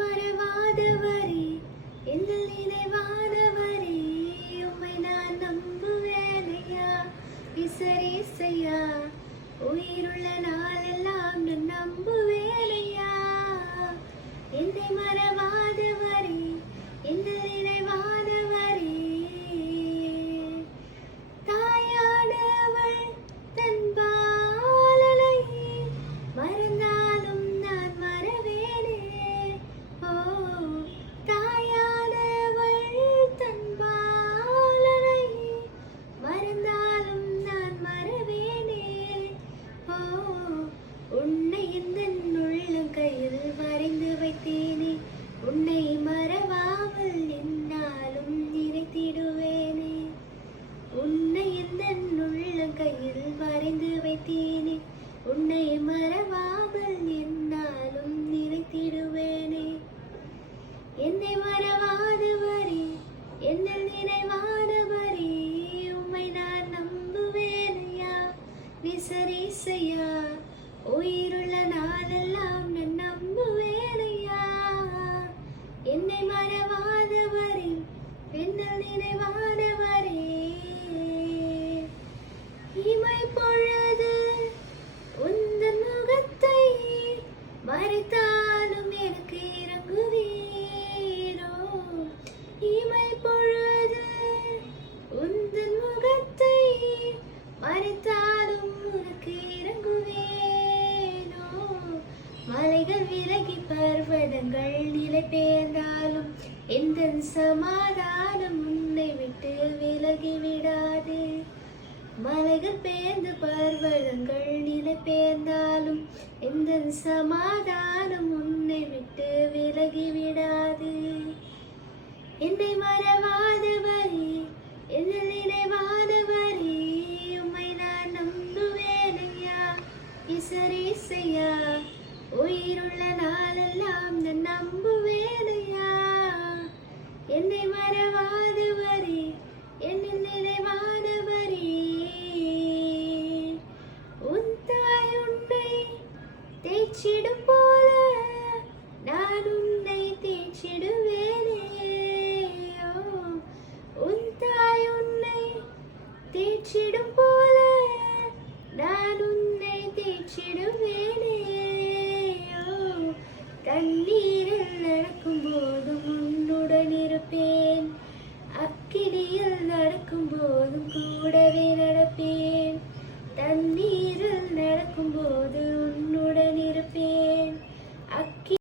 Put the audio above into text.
மறவாதவரே, என்னில் நினைவானவரே, உம்மை நான் நம்புவேனையா இசரேசையா. உயிருள்ள நாளெல்லாம் நான் நம்புவேனையா. என்னை மறவாதவரே, என்னில் நினைவானவரே. தாயானவள் தன் பாலனை மறந்தாலும் நான் மறவேனே. ஓ, தாயானவள் தன் பாலனை மறந்தாலும் நான் மறவேனே. ஓ, உன்னை எந்தன் உள்ளங்கையில் வரைந்து வைத்தேனே. உன்னை மறவாமல் என்னாலும் நினைத்திடுவேனே. உன்னை எந்தன் உள்ளங்கையில் வரைந்து வைத்தேனே. உன்னை மறவாமல் என்னாலும் நினைத்திடுவேனே. என்னை மறவாதவரே, என்னில் நினைவானவரே, உம்மை நான் நம்புவேனையா விசரேசையா. உயிருள்ள நாளெல்லாம் நான் நம்புவேனையா. என்னை மறவாதவரே, என்னில் நினைவானவரே. இமை பொழுது உந்தன் முகத்தை மறைத்தாலும் எனக்கு இறங்குவீரோ. இமை பொழுது உந்தன் முகத்தை மறைத்தாலும் உனக்கு இறங்குவேனோ. மலைகள் விலகி பர்வதங்கள் நிலை பெயர்ந்தாலும் எந்த சமாதானம் உன்னை விட்டு விலகி விடாது. மலைகள் பெயர்ந்து பர்வதங்கள் நிலை பெயர்ந்தாலும் எந்த சமாதானம் உன்னை விட்டு விலகி விடாது. என்னை மறவாதவரே, என்னில் நினைவானவரே, உம்மை நான் நம்புவேனையா இசரேசையா. உயிருள்ள நாளெல்லாம் நான் நம்புவேனையா. என்னை மறவாதவரே, என்னில் நினைவானவரே. உன் தாய் உன்னை தேய்ச்சிடும் போல நான் உன்னை தேய்ச்சிடுவேனே. உன் தாய் உன்னை தேய்ச்சிடும் போல நான் உன்னை தேய்ச்சிடுவேனே. தண்ணீரில் நடக்கும் போதும் உன்னுடன் இருப்பேன். அக்கினியில் நடக்கும் போதும் கூடவே நடப்பேன். தண்ணீரில் நடக்கும் போது